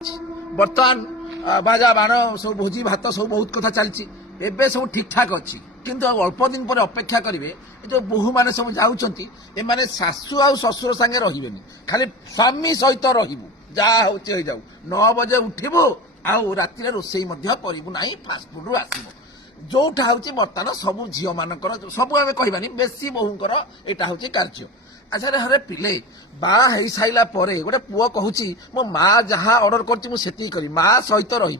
बर्तमान बाजा बाण सब भोजी भात सब बहुत कथा चलती एबे सब ठीक ठाक अच्छी किंतु अल्प दिन पर अपेक्षा करेंगे जो बोहू मैंने सब जाऊँच एमाने सासु आ ससुर सांगे रही खाली स्वामी सहित रही जहाँ हूँ जाऊ 9 बजे उठबू आउ राति रोषे करू ना फास्टफुड रू आसब जोटा हूँ बर्तमान सब झील मानकर सब आम कहबानी बेसी बोहूंकर यहाँ हूँ कार्य अच्छा हरे पिले बाहा हो सारा गोटे पुओ कहूँ मो माँ जहाँ अर्डर कर माँ सहित रही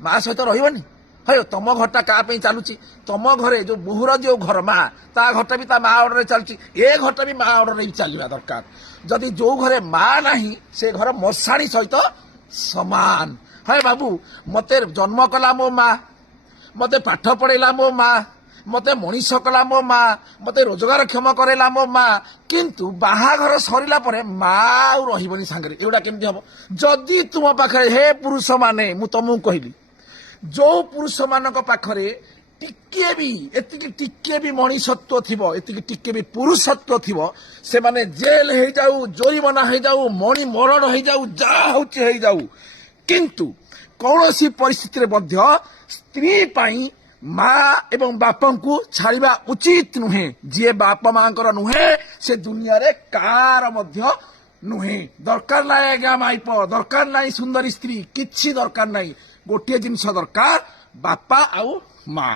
माँ सहित रही है तुम घरटा क्या चलुची तुम घरे जो बोहूर जो घर माँ ता घरटा भी माँ अर्डर चलुची ए घरटा भी माँ अर्डर चलवा दरकार जदि जो घरे माँ ना से घर मशाणी सहित समान है बाबू मते जन्म कला मो माँ मते पाठ पढ़ेला मो माँ मते मनीष कला मो माँ मते रोजगार क्षम करेला मो माँ किंतु बाहाघर सरिला परे माँ रही सांगे एगुड़ा केमती हम जदि तुम पाखे हे पुरुष माने मु तुमको कहली जो पुरुष मानक पाखरे टिके भी एतिकी टिके भी मनीषत्व थिबो एतिकी टिके भी पुरुषत्व थिबो से माने जेल हो जाऊ जोरिमाना हो जाऊ मणि मरण हो जाऊ जहा होची हो जाऊ किंतु कौनसी परिस्थिति मध्य स्त्री पाई माँ एवं बापा को छाड़िबा उचित नुहे जी बापा माँ नुहे से दुनिया रे कार मध्य नुहे दरकार ना आज्ञा माइप दरकार ना सुंदर स्त्री किछि दरकार ना गोटे जिनस दरकार बापा आउ माँ।